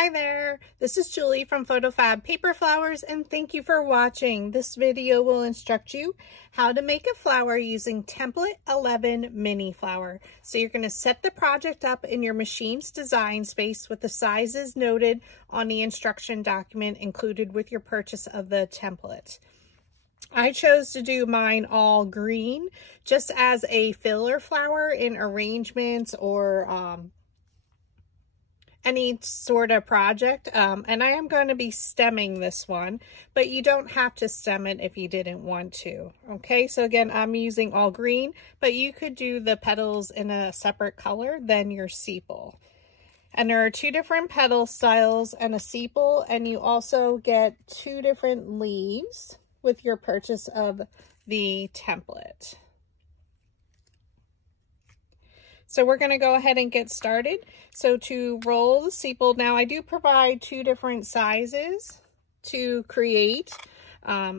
Hi there, this is Julie from PhotoFabPaperFlowers, and thank you for watching. This video will instruct you how to make a flower using template 11 mini flower. So you're going to set the project up in your machine's design space with the sizes noted on the instruction document included with your purchase of the template. I chose to do mine all green just as a filler flower in arrangements or any sort of project, and I am going to be stemming this one, but you don't have to stem it if you didn't want to. Okay, so again, I'm using all green, but you could do the petals in a separate color than your sepal. And there are two different petal styles and a sepal, and you also get two different leaves with your purchase of the template. So we're going to go ahead and get started. So to roll the sepal, now I do provide two different sizes to create.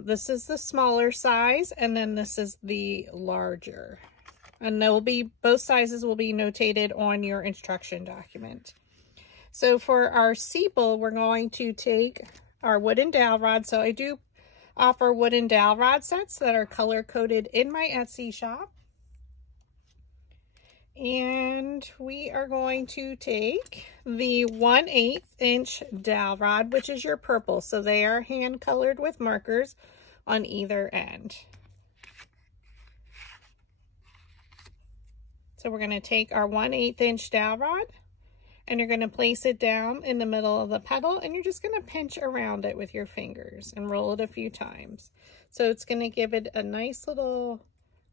This is the smaller size, and then this is the larger. And there will be, both sizes will be notated on your instruction document. So for our sepal, we're going to take our wooden dowel rod. So I do offer wooden dowel rod sets that are color coded in my Etsy shop. And we are going to take the 1/8 inch dowel rod, which is your purple. So they are hand colored with markers on either end. So we're going to take our 1/8 inch dowel rod and you're going to place it down in the middle of the petal, and you're just going to pinch around it with your fingers and roll it a few times. So it's going to give it a nice little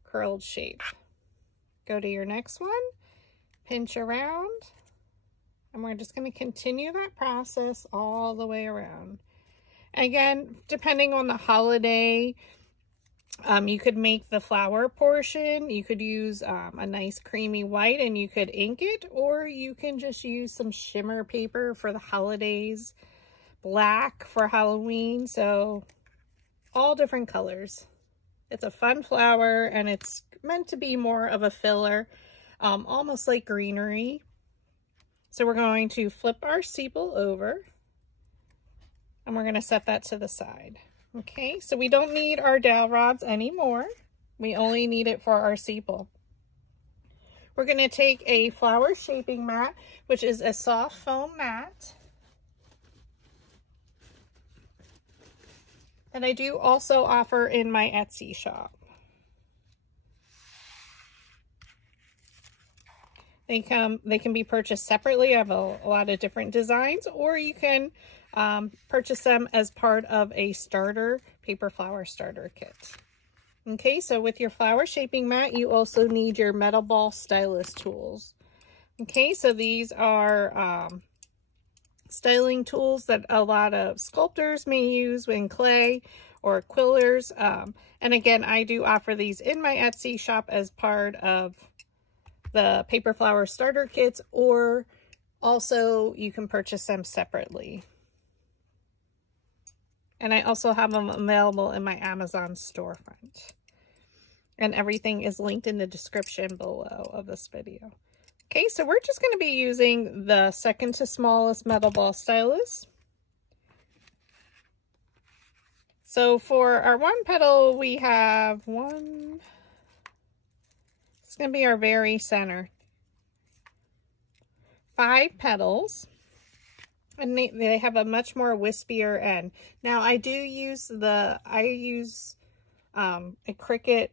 curled shape. Go to your next one, pinch around, and we're just going to continue that process all the way around. Again, depending on the holiday, you could make the flower portion. You could use a nice creamy white and you could ink it, or you can just use some shimmer paper for the holidays, black for Halloween, so all different colors. It's a fun flower and it's meant to be more of a filler, almost like greenery. So we're going to flip our sepal over and we're going to set that to the side. Okay, so we don't need our dowel rods anymore. We only need it for our sepal. We're going to take a flower shaping mat, which is a soft foam mat. And I do also offer in my Etsy shop. They can be purchased separately. I have a lot of different designs, or you can purchase them as part of a starter paper flower starter kit. Okay, so with your flower shaping mat, you also need your metal ball stylus tools. Okay, so these are styling tools that a lot of sculptors may use in clay or quillers. And again, I do offer these in my Etsy shop as part of the paper flower starter kits, or also you can purchase them separately. And I also have them available in my Amazon storefront. And everything is linked in the description below of this video. Okay, so we're just going to be using the second to smallest metal ball stylus. So for our one petal, we have one. It's going to be our very center. 5 petals. And they have a much more wispier end. Now I do use a Cricut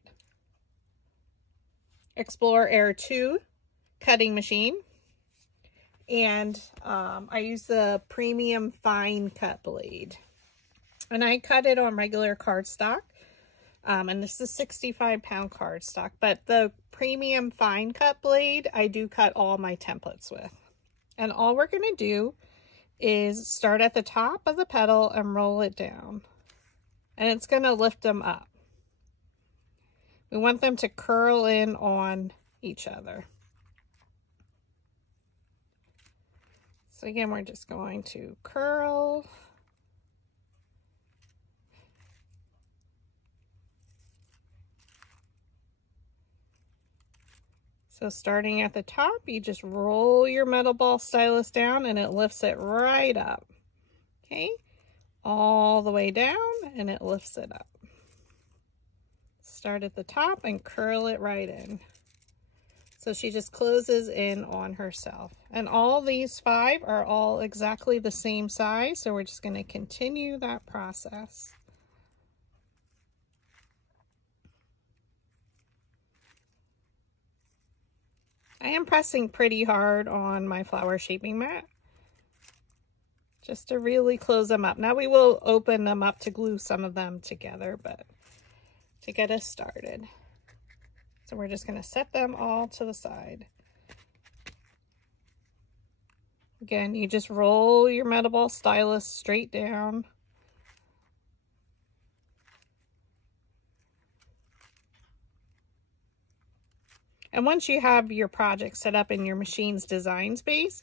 Explorer Air 2 cutting machine, and I use the premium fine cut blade, and I cut it on regular cardstock, and this is 65-pound cardstock, but the premium fine cut blade I do cut all my templates with. And all we're going to do is start at the top of the petal and roll it down, and it's going to lift them up. We want them to curl in on each other. So again, we're just going to curl. So starting at the top, you just roll your metal ball stylus down and it lifts it right up. Okay, all the way down and it lifts it up. Start at the top and curl it right in. So she just closes in on herself. And all these 5 are all exactly the same size, so we're just going to continue that process. I am pressing pretty hard on my flower shaping mat just to really close them up. Now we will open them up to glue some of them together, but to get us started. So we're just going to set them all to the side. Again, you just roll your metal ball stylus straight down. And once you have your project set up in your machine's design space,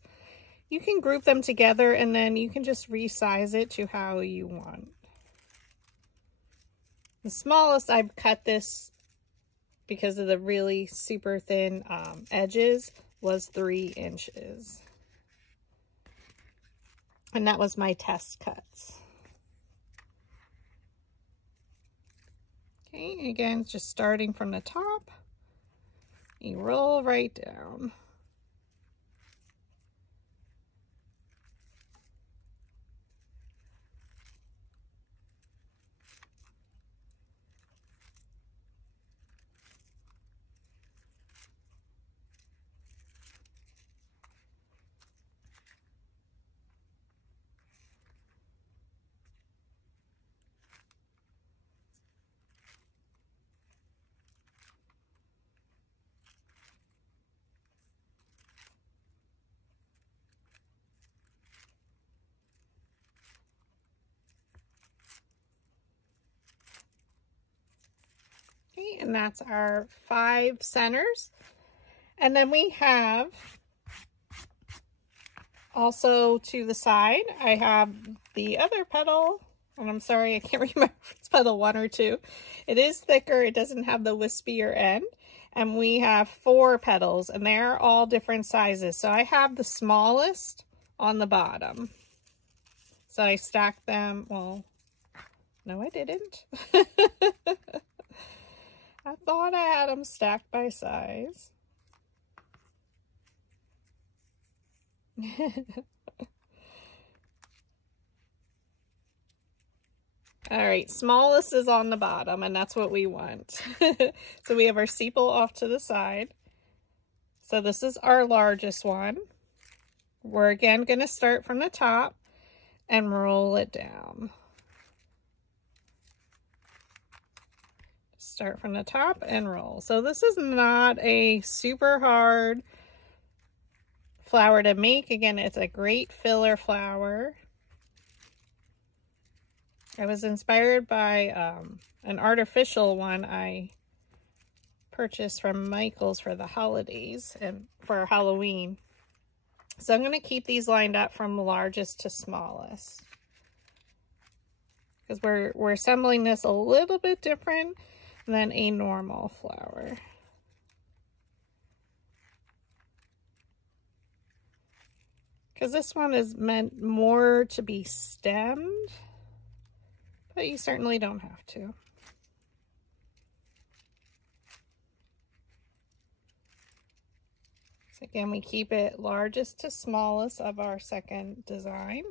you can group them together and then you can just resize it to how you want. The smallest I've cut this because of the really super thin edges was 3 inches. And that was my test cuts. Okay, again, just starting from the top, you roll right down. Okay, and that's our 5 centers. And then we have also to the side, I have the other petal, and I'm sorry, I can't remember if it's petal 1 or 2. It is thicker, it doesn't have the wispier end. And we have 4 petals, and they're all different sizes. So I have the smallest on the bottom. So I stacked them, well, no I didn't. I thought I had them stacked by size. All right, smallest is on the bottom, and that's what we want. So we have our sepal off to the side. So this is our largest one. We're again going to start from the top and roll it down. Start from the top and roll. So this is not a super hard flower to make. Again, it's a great filler flower. I was inspired by an artificial one I purchased from Michael's for the holidays and for Halloween. So I'm going to keep these lined up from largest to smallest, because we're assembling this a little bit different than a normal flower. Because this one is meant more to be stemmed, but you certainly don't have to. So again, we keep it largest to smallest of our second design.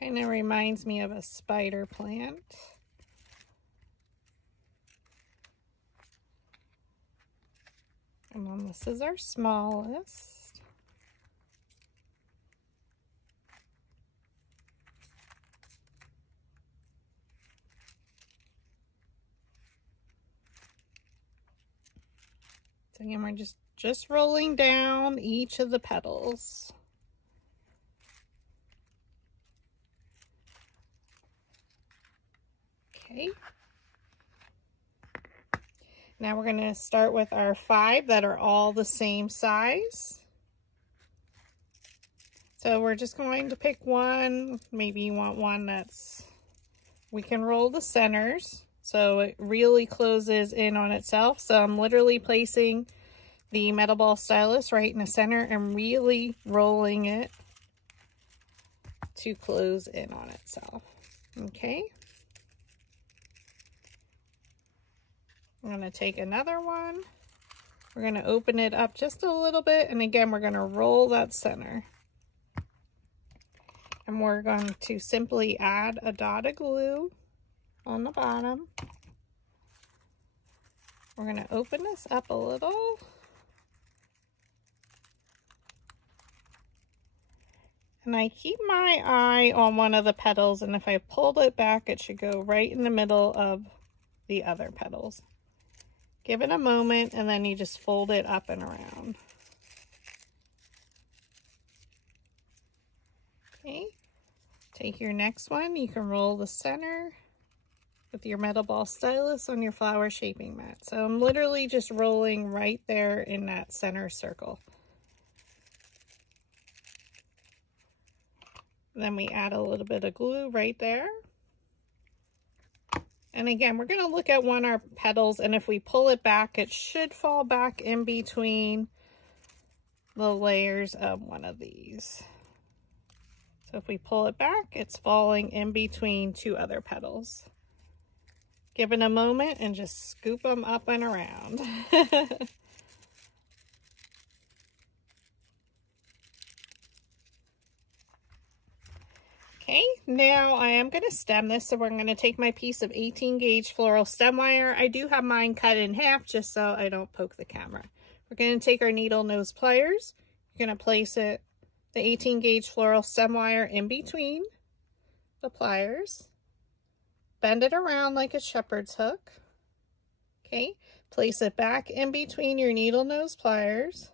Kind of reminds me of a spider plant. And then this is our smallest. So again, we're just rolling down each of the petals. Okay. Now we're going to start with our 5 that are all the same size. So we're just going to pick one. Maybe you want one that's, we can roll the centers so it really closes in on itself. So I'm literally placing the metal ball stylus right in the center and really rolling it to close in on itself. Okay. I'm going to take another one. We're going to open it up just a little bit, and again we're going to roll that center. And we're going to simply add a dot of glue on the bottom. We're going to open this up a little. And I keep my eye on one of the petals, and if I pulled it back, it should go right in the middle of the other petals. Give it a moment, and then you just fold it up and around. Okay. Take your next one. You can roll the center with your metal ball stylus on your flower shaping mat. So I'm literally just rolling right there in that center circle. Then we add a little bit of glue right there. And again, we're going to look at one of our petals, and if we pull it back, it should fall back in between the layers of one of these. So if we pull it back, it's falling in between 2 other petals. Give it a moment and just scoop them up and around. Okay, now I am going to stem this, so we're going to take my piece of 18 gauge floral stem wire. I do have mine cut in half just so I don't poke the camera. We're going to take our needle nose pliers. You're going to place it, the 18 gauge floral stem wire, in between the pliers. Bend it around like a shepherd's hook. Okay, place it back in between your needle nose pliers.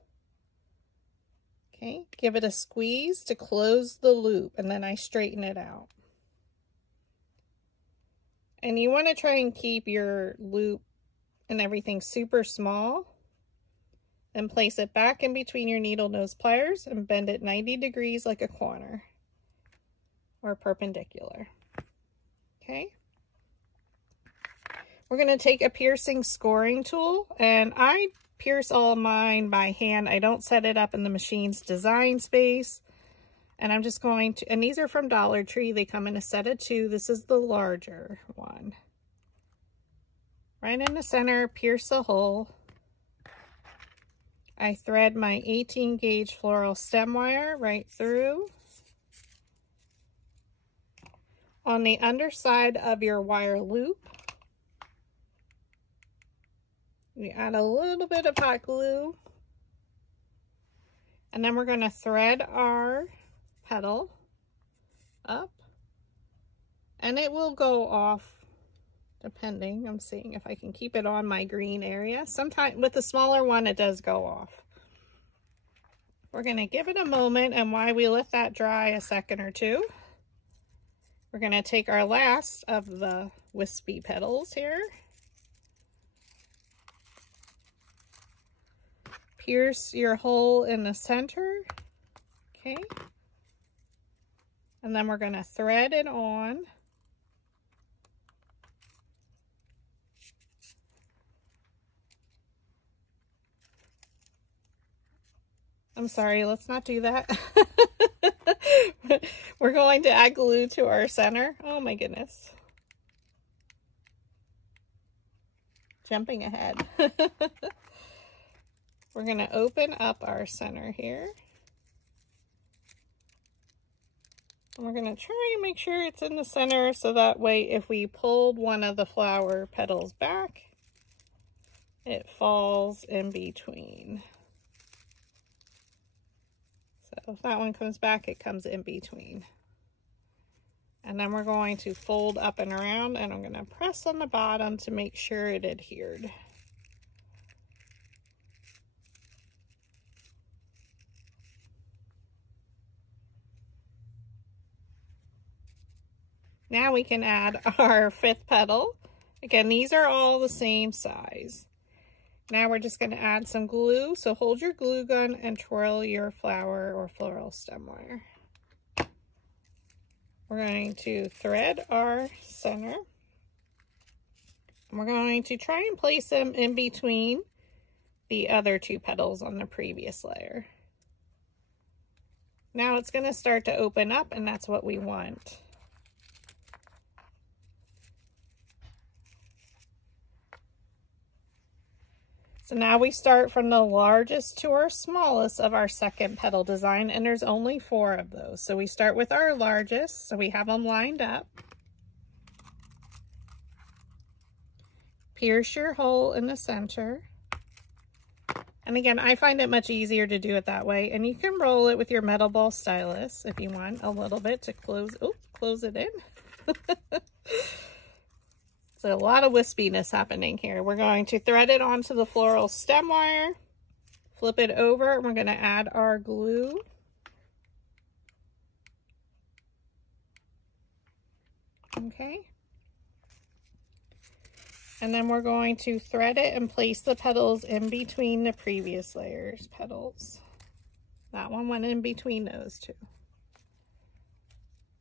Okay, give it a squeeze to close the loop, and then I straighten it out. And you want to try and keep your loop and everything super small. Then place it back in between your needle nose pliers and bend it 90 degrees like a corner or perpendicular. Okay. We're going to take a piercing scoring tool, and I pierce all of mine by hand. I don't set it up in the machine's design space. And I'm just going to, and these are from Dollar Tree. They come in a set of 2. This is the larger one. Right in the center, pierce the hole. I thread my 18 gauge floral stem wire right through. On the underside of your wire loop, we add a little bit of hot glue, and then we're going to thread our petal up, and it will go off depending. I'm seeing if I can keep it on my green area. Sometimes with the smaller one, it does go off. We're going to give it a moment, and while we let that dry a second or two, we're going to take our last of the wispy petals here. Pierce your hole in the center, okay? And then we're going to thread it on. I'm sorry, let's not do that. We're going to add glue to our center. Oh my goodness. Jumping ahead. We're going to open up our center here. And we're going to try and make sure it's in the center, so that way if we pulled one of the flower petals back, it falls in between. So if that one comes back, it comes in between. And then we're going to fold up and around, and I'm going to press on the bottom to make sure it adhered. Now we can add our 5th petal. Again, these are all the same size. Now we're just going to add some glue. So hold your glue gun and twirl your flower or floral stem wire. We're going to thread our center. And we're going to try and place them in between the other two petals on the previous layer. Now it's going to start to open up, and that's what we want. So now we start from the largest to our smallest of our second petal design, and there's only 4 of those. So we start with our largest, so we have them lined up. Pierce your hole in the center. And again, I find it much easier to do it that way. And you can roll it with your metal ball stylus if you want a little bit to close it in. So a lot of wispiness happening here. We're going to thread it onto the floral stem wire, flip it over, and we're going to add our glue. Okay. And then we're going to thread it and place the petals in between the previous layers petals. That one went in between those two.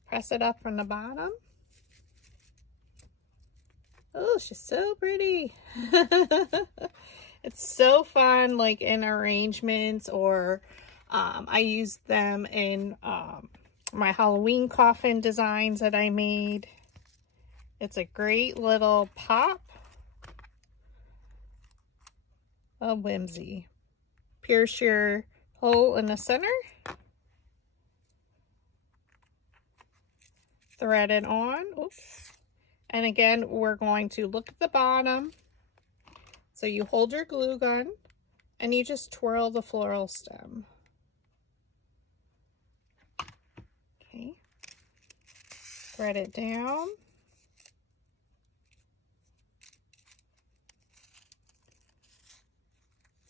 Press it up from the bottom. Oh, she's so pretty. It's so fun, like in arrangements, or I used them in my Halloween coffin designs that I made. It's a great little pop of whimsy. Pierce your hole in the center. Thread it on. Oops. And again, we're going to look at the bottom. So you hold your glue gun and you just twirl the floral stem. Okay. Thread it down.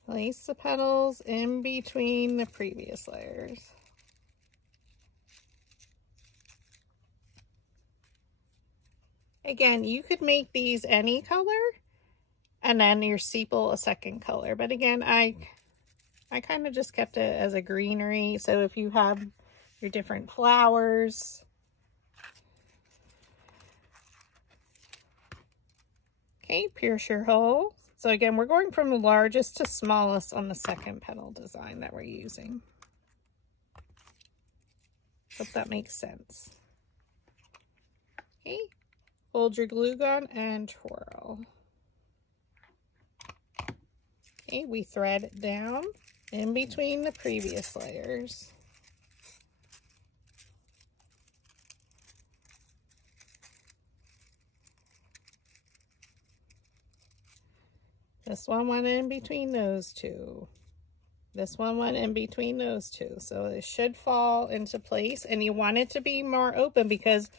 Place the petals in between the previous layers. Again, you could make these any color and then your sepal a second color. But again, I kind of just kept it as a greenery. So if you have your different flowers. Okay, pierce your hole. So again, we're going from the largest to smallest on the second petal design that we're using. Hope that makes sense. Okay. Hold your glue gun and twirl. Okay, we thread down in between the previous layers. This one went in between those two. This one went in between those two. So it should fall into place, and you want it to be more open because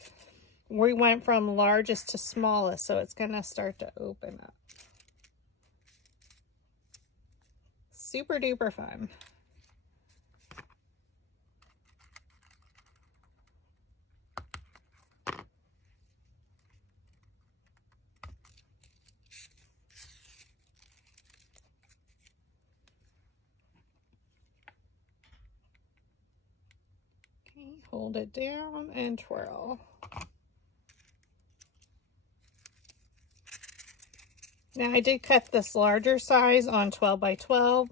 we went from largest to smallest, so it's going to start to open up. Super duper fun. Okay, hold it down and twirl. Now I did cut this larger size on 12 by 12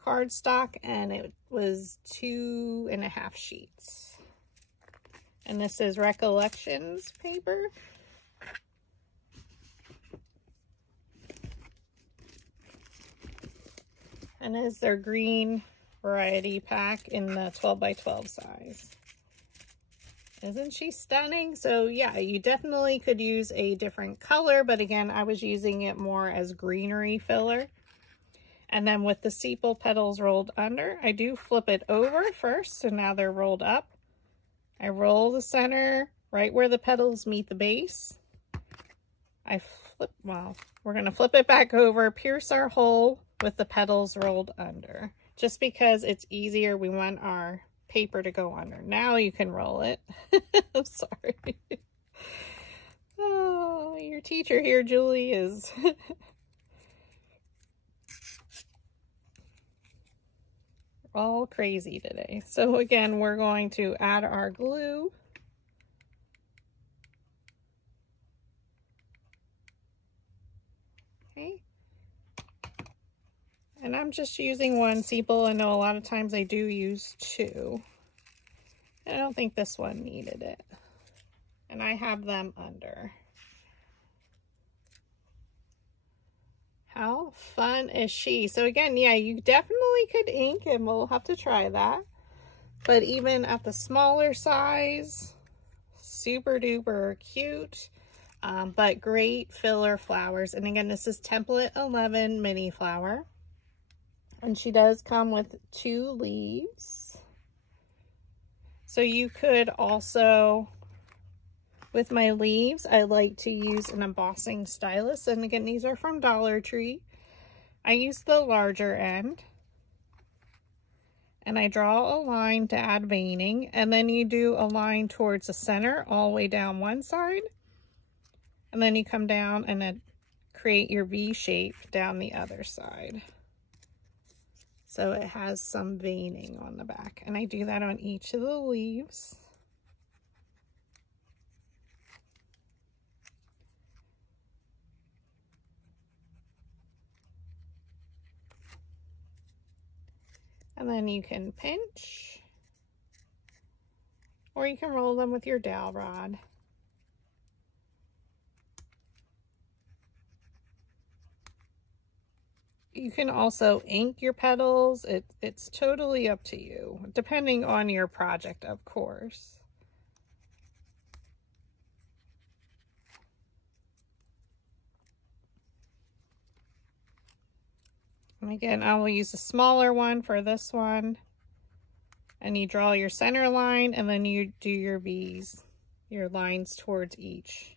cardstock, and it was 2.5 sheets. And this is Recollections paper. And this is their green variety pack in the 12 by 12 size. Isn't she stunning? So yeah, you definitely could use a different color, but again, I was using it more as greenery filler. And then with the sepal petals rolled under, I do flip it over first, so now they're rolled up. I roll the center right where the petals meet the base. We're gonna flip it back over, pierce our hole with the petals rolled under. Just because it's easier, we want our paper to go under. Now you can roll it. I'm sorry. Oh, your teacher here, Julie, is all crazy today. So again, we're going to add our glue. Okay. And I'm just using one sepal. I know a lot of times I do use two. I don't think this one needed it. And I have them under. How fun is she? So again, yeah, you definitely could ink, and we'll have to try that. But even at the smaller size, super duper cute, but great filler flowers. And again, this is template 11 mini flower. And she does come with 2 leaves. So you could also, with my leaves, I like to use an embossing stylus. And again, these are from Dollar Tree. I use the larger end. And I draw a line to add veining. And then you do a line towards the center all the way down one side. And then you come down and then create your V shape down the other side. So it has some veining on the back. And I do that on each of the leaves. And then you can pinch, or you can roll them with your dowel rod. You can also ink your petals. It's totally up to you, depending on your project, of course. And again, I will use a smaller one for this one. And you draw your center line, and then you do your V's, your lines towards each.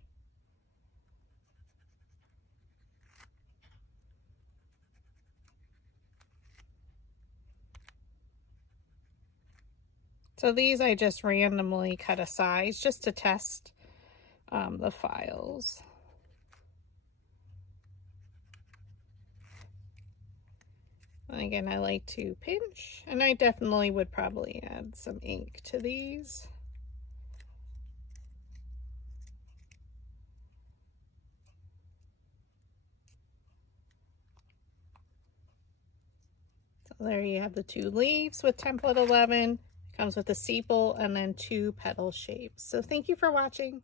So these I just randomly cut a size just to test the files. And again, I like to pinch, and I definitely would probably add some ink to these. So there you have the 2 leaves with template 11. It comes with a sepal and then 2 petal shapes. So thank you for watching.